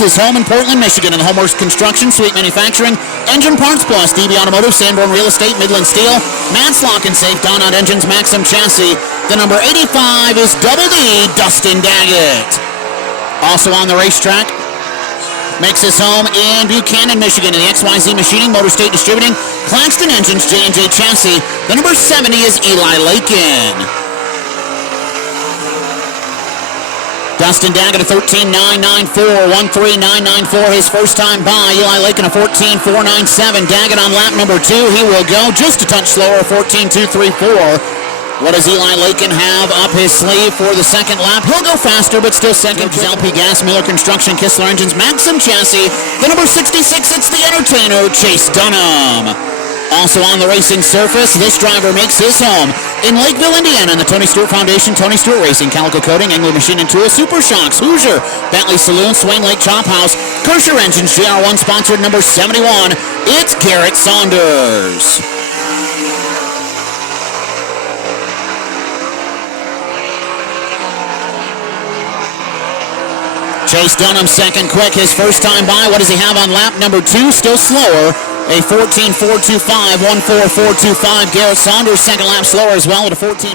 makes his home in Portland, Michigan in the Homeworks Construction, Sweet Manufacturing, Engine Parts Plus, DB Automotive, Sanborn Real Estate, Midland Steel, Matt's Lock and Safe, Rainout Engines, Maxim Chassis. The number 85 is Double D, Dustin Daggett. Also on the racetrack, makes his home in Buchanan, Michigan in the XYZ Machining, Motor State Distributing, Claxton Engines, J&J Chassis. The number 70 is Eli Lakin. Dustin Daggett, a 13.994, 13.994 his first time by. Eli Lakin, a 14.497. Daggett on lap number 2. He will go just a touch slower, 14.234. What does Eli Lakin have up his sleeve for the second lap? He'll go faster, but still second. LP Gas, Miller Construction, Kistler Engines, Maxim Chassis. The number 66, it's the entertainer, Chase Dunham. Also on the racing surface, this driver makes his home in Lakeville, Indiana, in the Tony Stewart Foundation, Tony Stewart Racing, Calico Coating, Engler Machine and Tool, Super Shocks, Hoosier, Bentley Saloon, Swain Lake Chop House, Kirscher Engines, JR1 sponsored number 71. It's Garrett Saunders. Chase Dunham second quick, his first time by. What does he have on lap number 2? Still slower. A 14.425, 14.425. Garrett Saunders, second lap slower as well at a 14.5.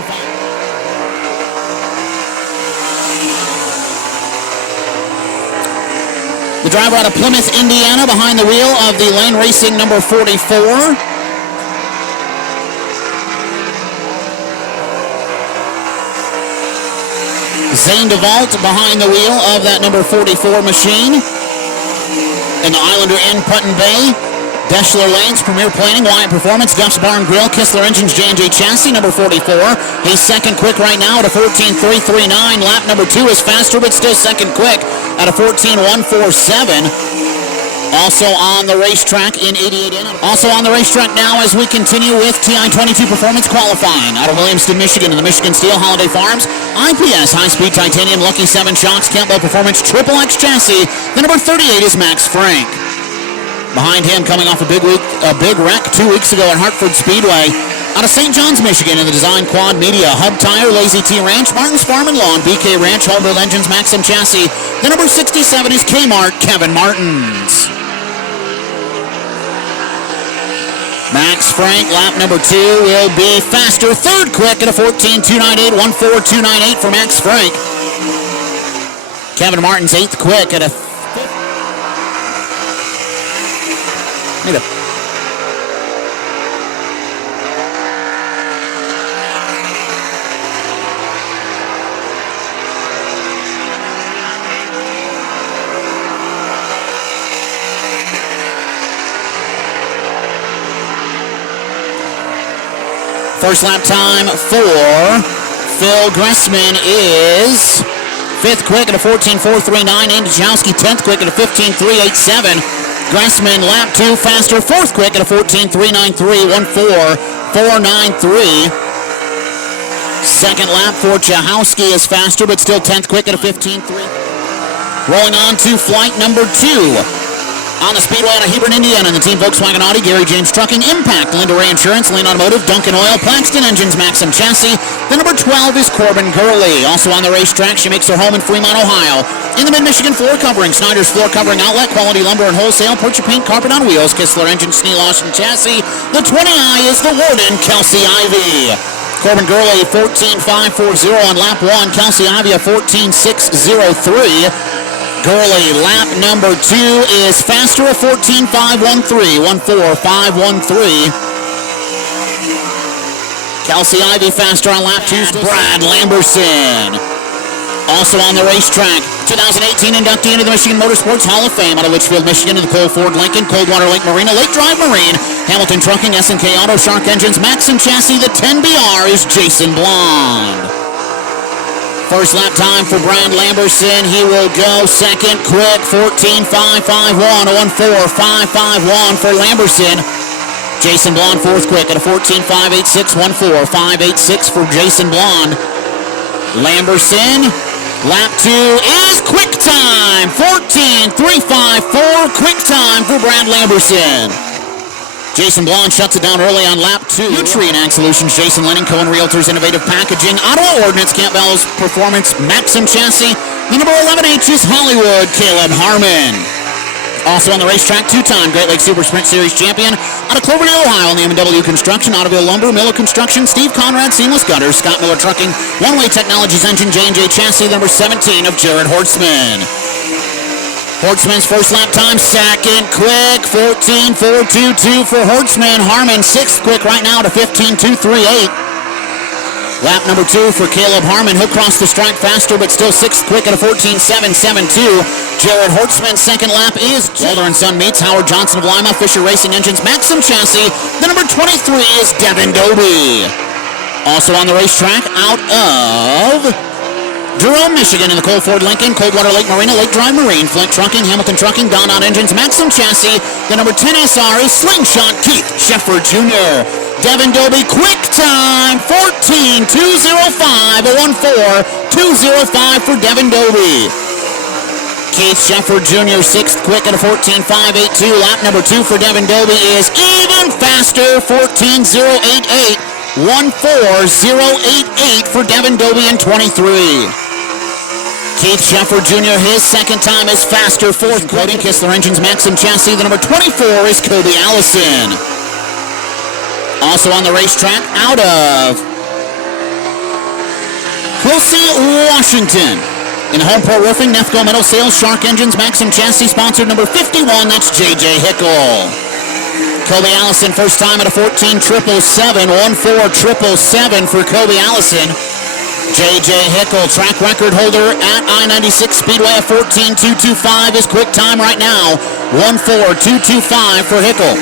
The driver out of Plymouth, Indiana, behind the wheel of the Lane Racing number 44. Zane DeVault behind the wheel of that number 44 machine. In the Islander Inn, Putton Bay. Deschler Lanes, Premier Planning, Wyatt Performance, Duff's Barn Grill, Kistler Engines, J&J Chassis, number 44. He's second quick right now at a 14.339. Lap number 2 is faster, but still second quick at a 14.147. Also on the racetrack in 88. Also on the racetrack now as we continue with TI-22 Performance Qualifying out of Williamston, Michigan in the Michigan Steel Holiday Farms. IPS, High-Speed Titanium, Lucky 7 Shocks, Campbell Performance, Triple X Chassis. The number 38 is Max Frank. Behind him, coming off a big wreck 2 weeks ago at Hartford Speedway. Out of St. John's, Michigan in the Design Quad Media, Hub Tire, Lazy T Ranch, Martin's Farm and Lawn, BK Ranch, Homebuilt Engines, Maxim Chassis. The number 67 is Kmart, Kevin Martins. Max Frank, lap number 2 will be faster. Third quick at a 14.298, 14.298 for Max Frank. Kevin Martins, 8th quick at a... First lap time for Phil Gressman is 5th quick at a 14.439. Andy Jowski 10th quick at a 15.387. Gressman lap 2 faster, 4th quick at a 14.393. 1.493. Second lap for Jowski is faster, but still 10th quick at a 15.3. Rolling on to flight number 2. On the Speedway out of Hebron, Indiana, in the Team Volkswagen Audi, Gary James Trucking, Impact, Linda Ray Insurance, Lane Automotive, Duncan Oil, Claxton Engines, Maxim Chassis. The number 12 is Corbin Gurley. Also on the racetrack, she makes her home in Fremont, Ohio. In the Mid-Michigan Floor Covering, Snyder's Floor Covering Outlet, Quality Lumber and Wholesale, Purchase Paint, Carpet on Wheels, Kistler Engine, Sneelosh and Chassis. The 20I is the Warden, Kelsey Ivy. Corbin Gurley, 14.540 on lap 1. Kelsey Ivy, a 14.603. Gurley, lap number 2 is faster, a 14.513, 14.513. Kelsey Ivy faster on lap 2. Brad Lamberson. Also on the racetrack, 2018 inductee into the Michigan Motorsports Hall of Fame out of Litchfield, Michigan, to the Cole Ford Lincoln, Coldwater Lake Marina, Lake Drive Marine, Hamilton Trucking, S&K Auto, Shark Engines, Maxim Chassis. The 10BR is Jason Blond. First lap time for Brad Lamberson. He will go second quick, 14.551, 14.551 for Lamberson. Jason Blond, 4th quick at a 14.586, 14.586 for Jason Blond. Lamberson, lap 2 is quick time, 14.354, quick time for Brad Lamberson. Jason Blond shuts it down early on lap 2. Nutrient Ag Solutions, Jason Lennon, Cohen Realtors, Innovative Packaging, Ottawa Ordnance, Campbell's Performance, Maxim Chassis. The number 11H is Hollywood, Caleb Harmon. Also on the racetrack, two-time Great Lakes Super Sprint Series champion out of Cloverdale, Ohio, in the M&W Construction, Otterville Lumber, Miller Construction, Steve Conrad, Seamless Gutters, Scott Miller Trucking, One Way Technologies Engine, J&J Chassis, number 17 of Jared Hortzman. Hortzman's first lap time, second quick, 14.422 for Hortzman. Harmon, sixth quick right now to 15.238. Lap number 2 for Caleb Harmon. He'll cross the stripe faster, but still sixth quick at a 14.772. Jared Hortzman's second lap is Boulder & Son meets Howard Johnson of Lima, Fisher Racing Engines, Maxim Chassis. The number 23 is Devin Dobie. Also on the racetrack, out of Durham, Michigan, in the Cole Ford Lincoln, Coldwater Lake Marina, Lake Drive Marine, Flint Trucking, Hamilton Trucking, Donout Engines, Maxim Chassis. The number 10 SR is Slingshot Keith Sheffer Jr. Devin Dobie, quick time, 14.205, a 1.4.205 for Devin Dobie. Keith Sheffer Jr., sixth quick at a 14.582. Lap number 2 for Devin Dobie is even faster, 14.088. 1.4088 for Devin Dobie in 23. Keith Sheffer Jr., his second time is faster, fourth quoting Kistler Engines, Maxim Chassis. The number 24 is Kobe Allison. Also on the racetrack, out of Quilcy, Washington, in Home Pro Roofing, Nefco Metal Sales, Shark Engines, Maxim Chassis, sponsored number 51, that's J.J. Hickle. Kobe Allison, first time at a 14.777, 1.4.777 for Kobe Allison. J.J. Hickle, track record holder at I-96 Speedway, a 14.225 is quick time right now, 1.4.225 for Hickle.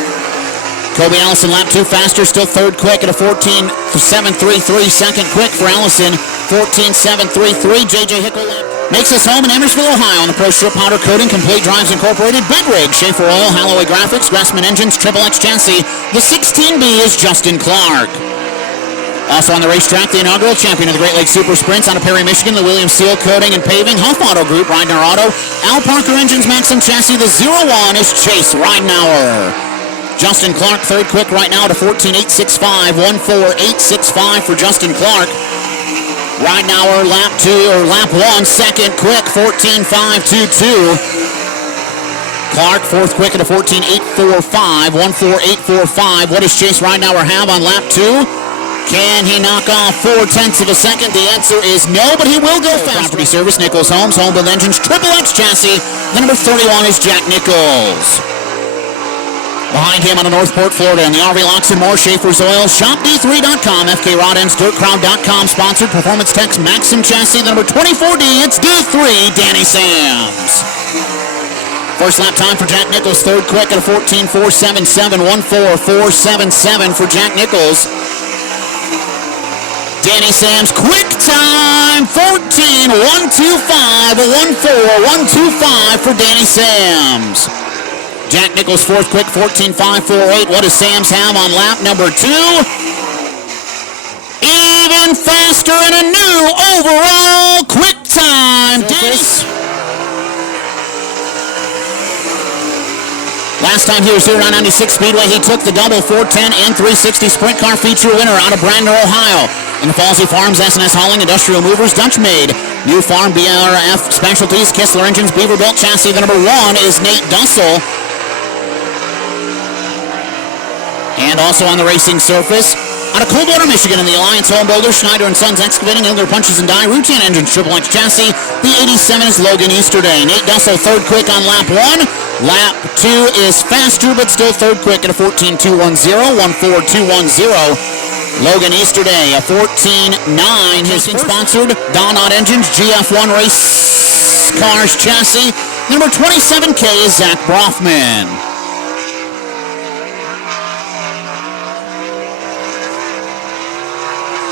Kobe Allison, lap 2 faster, still third quick at a 14.733, second quick for Allison, 14.733. J.J. Hickle makes us home in Emersville, Ohio, on the Pro Strip Powder Coating, Complete Drives Incorporated, Big Rig, Schaefer Oil, Holloway Graphics, Grassman Engines, Triple X Chassis. The 16B is Justin Clark. Also on the racetrack, the inaugural champion of the Great Lakes Super Sprints out of Perry, Michigan, the Williams Seal Coating and Paving, Huff Auto Group, Reidner Auto, Al Parker Engines, Maxim Chassis. The 01 is Chase Ridenauer. Justin Clark, third quick right now to 14.865, 1.4865 for Justin Clark. Ridenauer, lap 1, second quick, 14.522. Clark, fourth quick at a 14.845, 1.4845. What does Chase Ridenauer have on lap 2? Can he knock off 0.4 of a second? The answer is no, but he will go fast. Property Service, Nichols Homes, Homebuild Engines, Triple X Chassis. The number 31 is Jack Nichols. Behind him out of Northport, Florida, in the RV Locks and More, Schaefer's Oil, ShopD3.com, FK Rod Ends, DirtCrowd.com, sponsored Performance Tech's Maxim Chassis, the number 24D, it's D3, Danny Sams. First lap time for Jack Nichols, third quick at a 14.477, 1.4477 for Jack Nichols. Danny Sams, quick time, 14.125, a 1.4125 for Danny Sams. Jack Nichols, fourth quick, 14.548. What does Sams have on lap number 2? Even faster and a new overall quick time. Last time he was here at I-96 Speedway, he took the double 410 and 360 Sprint Car Feature winner out of Brandner, Ohio. In the Falsey Farms, S&S Hauling, Industrial Movers, Dutch Made, New Farm, BRF Specialties, Kistler Engines, Beaverbilt Chassis. The number 1 is Nate Dussel. And also on the racing surface, out of Coldwater, Michigan, in the Alliance Home Builders, Schneider & Sons Excavating, Elder Punches and Die, Routine Engines, Triple X Chassis. The 87 is Logan Easterday. Nate Dussel, third quick on lap 1. Lap 2 is faster, but still third quick at a 14.210, 1.4210. Logan Easterday, a 14.9. His sponsored Donout Engines, GF1 Race Cars Chassis. Number 27K is Zach Brofman.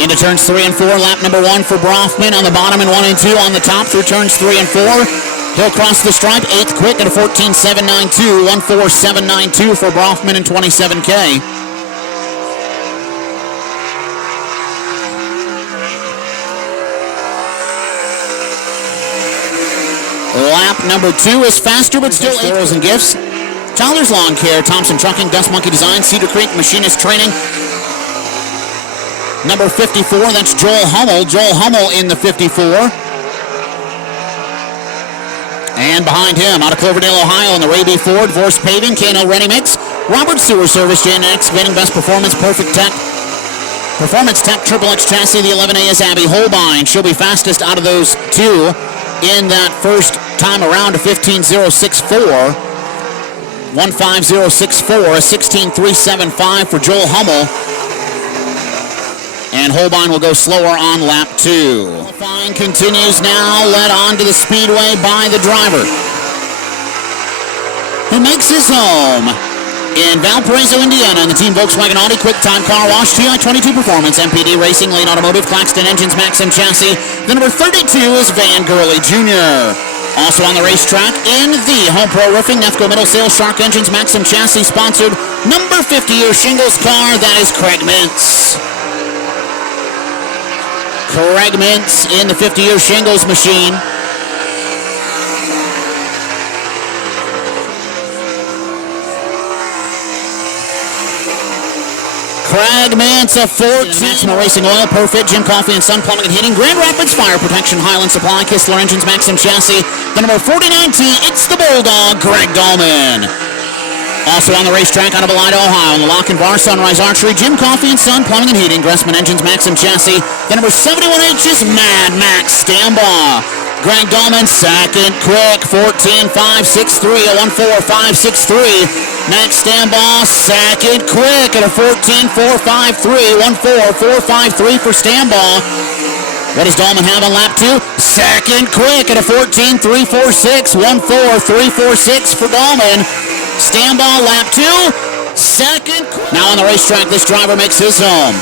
Into turns 3 and 4, lap number 1 for Brofman on the bottom and 1 and 2 on the top through turns 3 and 4. He'll cross the stripe, 8th quick at a 14.792, 1.4792 for Brofman and 27K. Lap number 2 is faster, but still Arrows and Gifts. Tyler's Lawn Care, Thompson Trucking, Dust Monkey Design, Cedar Creek Machinist Training. Number 54, that's Joel Hummel. Joel Hummel in the 54. And behind him, out of Cloverdale, Ohio, in the Ray B. Ford, Vorst Paving, K&L Ready Mix, Robert Sewer Service, J&N Excavating, Best Performance, Perfect Tech, Performance Tech, Triple X Chassis. The 11A is Abby Holbein. She'll be fastest out of those two in that first time around, a 15.064. 15064, a 16.375 for Joel Hummel. And Holbein will go slower on lap 2. Qualifying continues now, led on to the Speedway by the driver, who makes his home in Valparaiso, Indiana, in the Team Volkswagen Audi Quick Time Car Wash TI-22 Performance, MPD Racing, Lane Automotive, Claxton Engines, Maxim Chassis. The number 32 is Van Gurley Jr. Also on the racetrack in the Home Pro Roofing, Nefco Middle Sales, Shark Engines, Maxim Chassis sponsored number 50-year shingles car, that is Craig Mintz. Craig Mintz in the 50-year shingles machine. Craig Mintz, a 14. Maximo Racing Oil, Perfect, Jim Coffey and Sun Plumbing and Heating, Grand Rapids Fire Protection, Highland Supply, Kistler Engines, Maxim Chassis. The number 49T, it's the Bulldog, Greg Dahlman. Also on the racetrack out of Elida, Ohio, in the Lock and Bar, Sunrise Archery, Jim Coffey and Sun Plumbing and Heating, Gressman Engines, Maxim Chassis. The number 71H is Mad Max Stambaugh. Greg Dahlman, second, quick, 14.563, a 14563. Max Stambaugh, second, quick, at a 14.453, 14453 for Stambaugh. What does Dahlman have on lap 2? Second, quick, at a 14.346, 14346 for Dahlman. Stambaugh, lap 2, second. Now on the racetrack, this driver makes his home.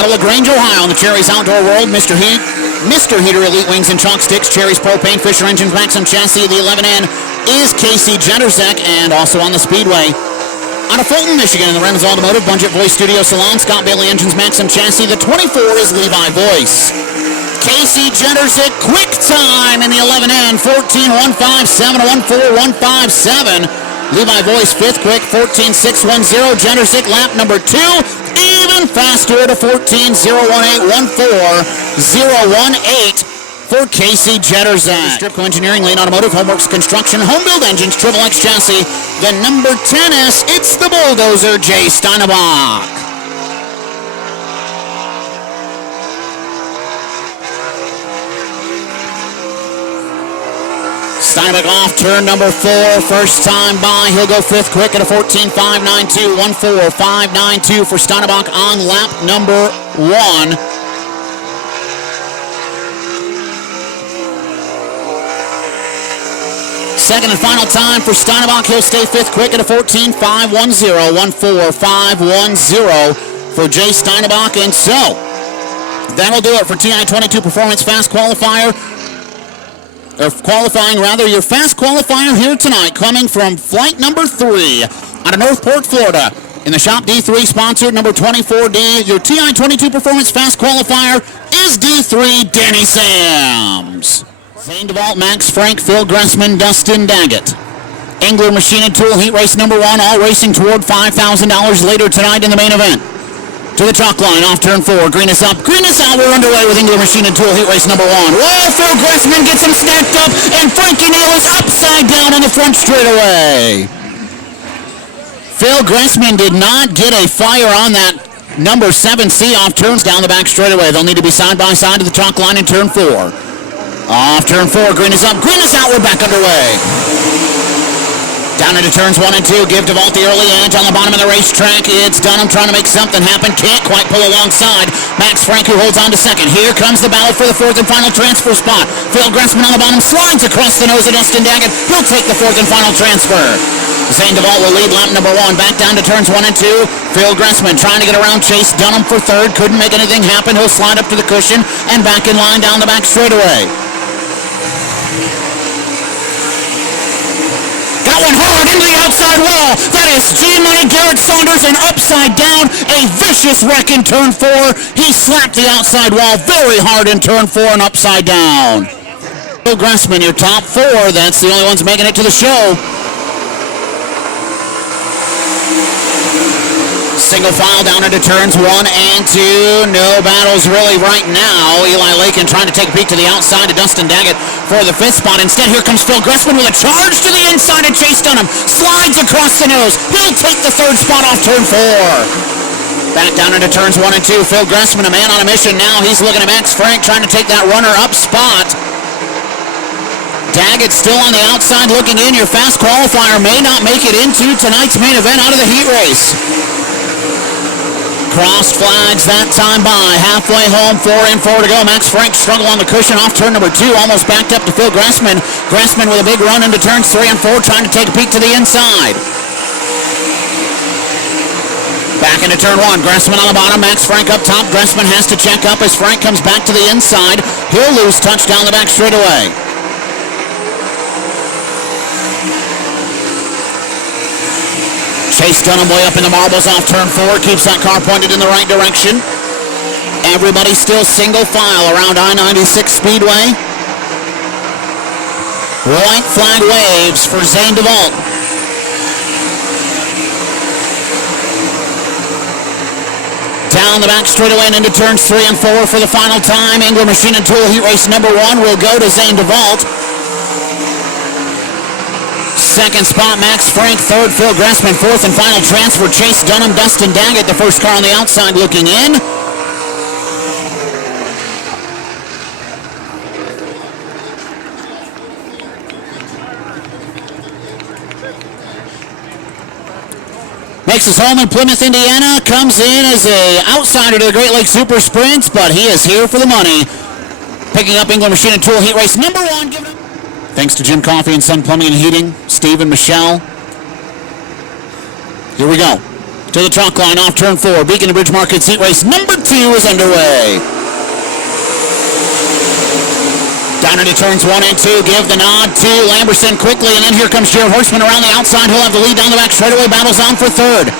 Out of LaGrange, Ohio, in the Cherries Outdoor World, Mr. Heater Elite Wings and Chalk Sticks, Cherries Propane, Fisher Engines, Maxim Chassis. The 11N is Casey Jenderzek, and also on the Speedway. Out of Fulton, Michigan, in the Reynolds Automotive, Bunget Voice Studio Salon, Scott Bailey Engines, Maxim Chassis. The 24 is Levi Voice. Casey Jenderzek, quick time in the 11N, 14.157, 14157. Levi Voice, fifth quick, 14.610. Jenderzek, lap number 2. Even faster at a 14.018, 14018 for Casey Jenderzek. Stripco Engineering, Lane Automotive, Homeworks Construction, Home Build Engines, Triple X Chassis. The number 10S, it's the Bulldozer, Jay Steinebach. Steinebach off turn number 4, first time by. He'll go fifth quick at a 14.592, 14592 for Steinebach on lap number 1. Second and final time for Steinebach. He'll stay fifth quick at a 14.510, 14510 for Jay Steinebach. And so, that'll do it for TI-22 Performance Fast Qualifier. Or qualifying, rather, your fast qualifier here tonight, coming from flight number 3 out of Northport, Florida. In the Shop D3 sponsored, number 24D, your TI-22 Performance Fast Qualifier is D3 Danny Sams. Zane DeVault, Max Frank, Phil Gressman, Dustin Daggett. Engler Machine and Tool Heat Race number 1, all racing toward $5,000 later tonight in the main event. To the chalk line, off turn 4, green is up, green is out, we're underway with Engler Machine and Tool Heat Race number 1. Whoa, Phil Gressman gets him stacked up, and Frankie Neal is upside down on the front straightaway. Phil Gressman did not get a fire on that number 7C off turns down the back straightaway. They'll need to be side by side to the chalk line in turn 4. Off turn 4, green is up, green is out, we're back underway. Down into turns 1 and 2, give DeVault the early edge on the bottom of the racetrack. It's Dunham trying to make something happen, can't quite pull alongside. Max Frank, who holds on to second. Here comes the battle for the fourth and final transfer spot. Phil Gressman on the bottom, slides across the nose of Dustin Daggett. He'll take the fourth and final transfer. Zane DeVault will lead lap number 1. Back down to turns 1 and 2. Phil Gressman trying to get around Chase Dunham for third. Couldn't make anything happen. He'll slide up to the cushion and back in line down the back straightaway. That one hard into the outside wall. That is G-Money Garrett Saunders, and upside down, a vicious wreck in turn 4. He slapped the outside wall very hard in turn 4 and upside down. Gressman, your top four. That's the only ones making it to the show. Single file down into turns 1 and 2. No battles really right now. Eli Lakin trying to take a peek to the outside to Dustin Daggett for the 5th spot. Instead, here comes Phil Gressman with a charge to the inside, and Chase Dunham slides across the nose. He'll take the 3rd spot off turn 4. Back down into turns 1 and 2. Phil Gressman, a man on a mission now. He's looking at Max Frank trying to take that runner-up spot. Daggett still on the outside looking in. Your fast qualifier may not make it into tonight's main event out of the heat race. Crossed flags that time by. Halfway home, 4 and 4 to go. Max Frank struggle on the cushion off turn number 2. Almost backed up to Phil Gressman. Gressman with a big run into turns 3 and 4, trying to take a peek to the inside. Back into turn 1. Gressman on the bottom. Max Frank up top. Gressman has to check up as Frank comes back to the inside. He'll lose touch down the back straightaway. Chase Dunham way up in the marbles off turn 4. Keeps that car pointed in the right direction. Everybody still single file around I-96 Speedway. White flag waves for Zane DeVault. Down the back straightaway and into turns 3 and 4 for the final time. Engler Machine and Tool Heat Race number 1 will go to Zane DeVault. 2nd spot, Max Frank. 3rd, Phil Gressman. 4th and final transfer, Chase Dunham, Dustin Daggett. The first car on the outside looking in. Makes his home in Plymouth, Indiana. Comes in as an outsider to the Great Lakes Super Sprints, but he is here for the money. Picking up Engler Machine and Tool Heat Race number 1. Thanks to Jim Coffee and Sun Plumbing and Heating, Steve and Michelle. Here we go. To the chalk line off turn 4. Beacon and Bridge Markets Heat Race number 2 is underway. Down into turns 1 and 2. Give the nod to Lamberson quickly, and then here comes Jared Horseman around the outside. He'll have the lead down the back straightaway. Battles on for 3rd.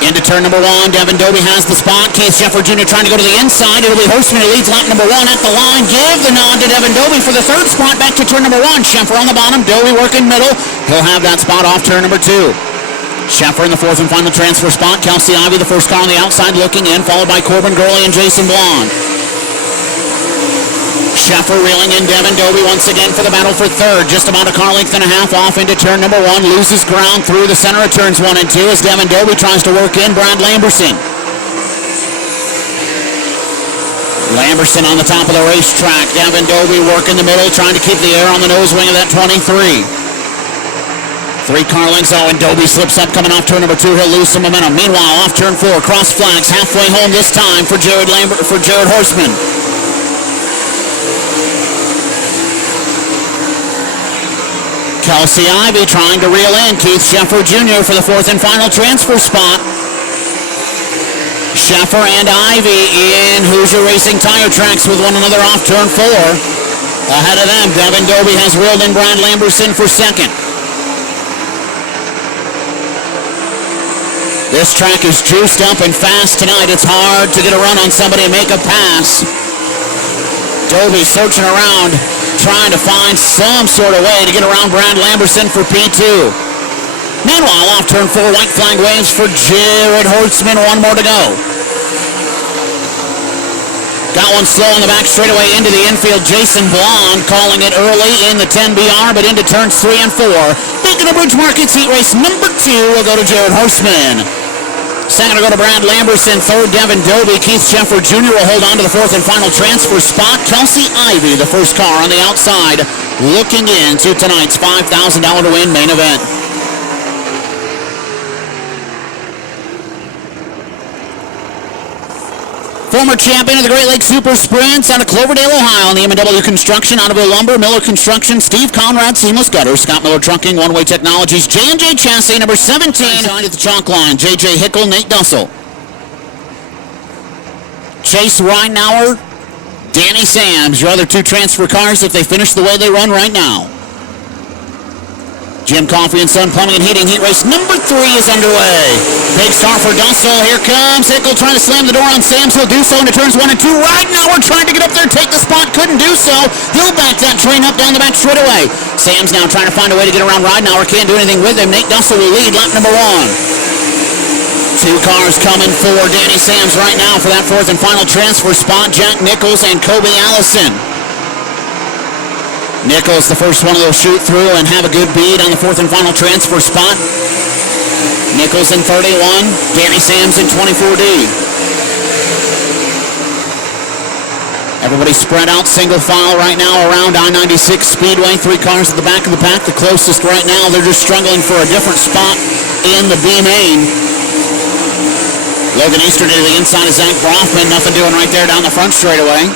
Into turn number 1. Devin Dobie has the spot. Keith Sheffer Jr. trying to go to the inside. It'll be Horseman who leads lap number 1 at the line. Give the nod to Devin Dobie for the 3rd spot. Back to turn number 1. Sheffer on the bottom. Dobie working middle. He'll have that spot off turn number 2. Sheffer in the 4th and final transfer spot. Kelsey Ivey, the first car on the outside looking in, followed by Corbin Gurley and Jason Blonde. Sheffer reeling in Devin Dobie once again for the battle for 3rd. Just about a car length and a half off into turn number 1. Loses ground through the center of turns 1 and 2 as Devin Dobie tries to work in Brad Lamberson. Lamberson on the top of the racetrack. Devin Dobie working the middle, trying to keep the air on the nose wing of that 23. 3 car lengths out, and Dobie slips up coming off turn number 2. He'll lose some momentum. Meanwhile, off turn 4, cross flags halfway home this time for Jared Horseman. Kelsey Ivey trying to reel in Keith Sheffer Jr. for the 4th and final transfer spot. Sheffer and Ivey in Hoosier Racing Tire Tracks with one another off turn 4. Ahead of them, Devin Dobie has reeled in Brad Lamberson for 2nd. This track is juiced up and fast tonight. It's hard to get a run on somebody and make a pass. Dobie searching around, trying to find some sort of way to get around Brad Lamberson for P2. Meanwhile, off turn 4, white flag waves for Jared Horseman. 1 more to go. Got one slow on the back straightaway into the infield. Jason Blonde calling it early in the 10BR, but into turns 3 and 4. Beacon of Bridge Markets Heat Race number 2 will go to Jared Horseman. 2nd will go to Brad Lamberson. 3rd, Devin Dobie. Keith Sheffer Jr. will hold on to the 4th and final transfer spot. Kelsey Ivey, the first car on the outside, looking into tonight's $5,000 to win main event. Former champion of the Great Lakes Super Sprints out of Cloverdale, Ohio, on the M&W Construction, Otterville Lumber, Miller Construction, Steve Conrad, Seamless Gutters, Scott Miller Trucking, One Way Technologies, J&J Chassis, number 17, signed at the chalk line, J.J. Hickle, Nate Dussel. Chase Rainout, Danny Sams, your other 2 transfer cars if they finish the way they run right now. Jim Coffey and Son Plumbing and Heating heat race number 3 is underway. Big start for Dussel. Here comes Hickle trying to slam the door on Sams. He'll do so into turns 1 and 2. Right now we're trying to get up there, take the spot. Couldn't do so. He'll back that train up down the back straightaway. Sams now trying to find a way to get around Rainout. Can't do anything with him. Nate Dussel will lead lap number 1. 2 cars coming for Danny Sams right now for that 4th and final transfer spot. Jack Nichols and Kobe Allison. Nichols, the first one will shoot through and have a good bead on the 4th and final transfer spot. Nichols in 31, Danny Sams in 24D. Everybody spread out, single file right now around I-96 Speedway. 3 cars at the back of the pack. The closest right now, they're just struggling for a different spot in the B main. Logan Easterday to the inside of Zach Brofman. Nothing doing right there down the front straightaway.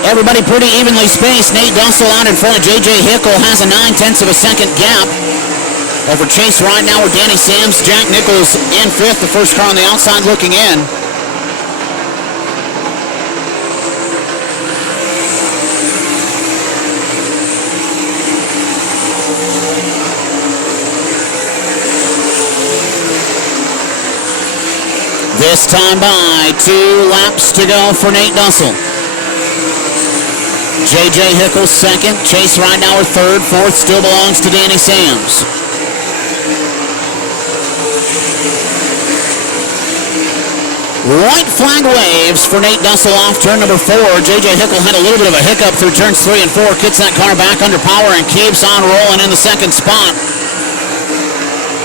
Everybody pretty evenly spaced. Nate Dussel out in front of J.J. Hickle has a 9/10 of a second gap over Chase right now with Danny Sams. Jack Nichols in 5th, the first car on the outside looking in. This time by 2 laps to go for Nate Dussel. J.J. Hickle 2nd, Chase Ridenauer 3rd, 4th still belongs to Danny Sams. White flag waves for Nate Dussel off turn number 4. J.J. Hickle had a little bit of a hiccup through turns 3 and 4, gets that car back under power and keeps on rolling in the 2nd spot.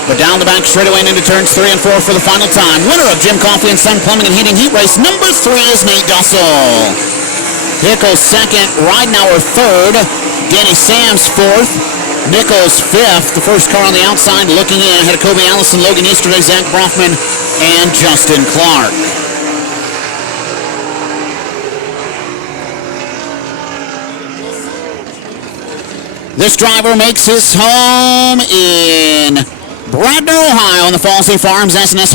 But down the back straightaway and into turns 3 and 4 for the final time. Winner of Jim Coffey and Son Plumbing and Heating heat race number 3 is Nate Dussel. Hickle 2nd, Ridenauer 3rd, Danny Sams 4th, Nichols 5th, the first car on the outside looking in ahead of Kobe Allison, Logan Easterday, Zach Brofman, and Justin Clark. This driver makes his home in Bradner, Ohio, in the Falsey Farms S&S Home.